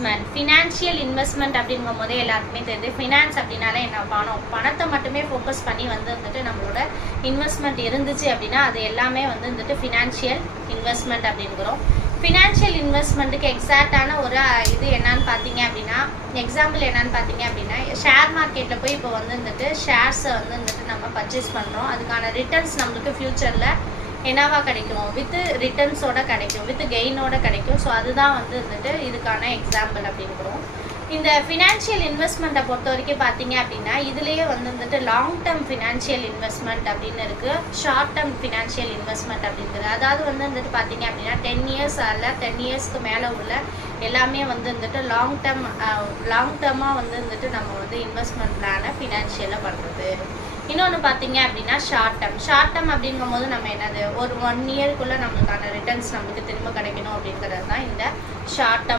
Investment. Financial investment அப்படிங்கும் போதே எல்லாருக்குமே தெரியுது. ஃபினான்ஸ் அப்படின்னாலே என்ன, பணத்தை மட்டுமே ஃபோக்கஸ் பண்ணி வந்துட்டு நம்மளோட இன்வெஸ்ட்மெண்ட் இருந்துச்சு அப்படின்னா அது எல்லாமே வந்துட்டு ஃபினான்ஷியல் இன்வெஸ்ட்மெண்ட் அப்படிங்கிறோம். ஃபினான்ஷியல் இன்வெஸ்ட்மெண்ட்டுக்கு எக்ஸாக்டான ஒரு இது என்னன்னு பார்த்தீங்க அப்படின்னா, எக்ஸாம்பிள் என்னன்னு பார்த்தீங்க அப்படின்னா, ஷேர் மார்க்கெட்டில் போய் இப்போ வந்துட்டு ஷேர்ஸை வந்துட்டு நம்ம பர்ச்சேஸ் பண்ணுறோம். அதுக்கான ரிட்டர்ன்ஸ் நம்மளுக்கு ஃப்யூச்சரில் என்னவா கிடைக்கும், வித் ரிட்டர்ன்ஸோட கிடைக்கும், வித் கெயினோட கிடைக்கும். ஸோ அதுதான் வந்துட்டு இதுக்கான எக்ஸாம்பிள் அப்படிங்கிறோம். இந்த ஃபினான்ஷியல் இன்வெஸ்ட்மெண்ட்டை பொறுத்த வரைக்கும் பார்த்தீங்க அப்படின்னா இதுலேயே வந்துட்டு லாங் டேர்ம் ஃபினான்ஷியல் இன்வெஸ்ட்மெண்ட் அப்படின்னு இருக்குது, ஷார்ட் டேர்ம் ஃபினான்ஷியல் இன்வெஸ்ட்மெண்ட் அப்படிங்கிறது. அதாவது வந்துட்டு பார்த்தீங்க அப்படின்னா 10 இயர்ஸ் அல்ல 10 இயர்ஸ்க்கு மேலே உள்ள எல்லாமே வந்துட்டு லாங் டேர்மாக வந்துட்டு நம்ம இன்வெஸ்ட்மெண்ட் பிளானை ஃபினான்ஷியலாக பண்ணுறது. இன்னொன்று பார்த்தீங்க அப்படின்னா ஷார்ட் டேர்ம் அப்படிங்கும் போது நம்ம என்னது, ஒரு 1 இயருக்குள்ளே நம்மளுக்கான ரிட்டர்ன்ஸ் நம்மளுக்கு திரும்ப கிடைக்கணும் அப்படிங்கிறது தான் இந்த ஷார்ட் டேர்ம்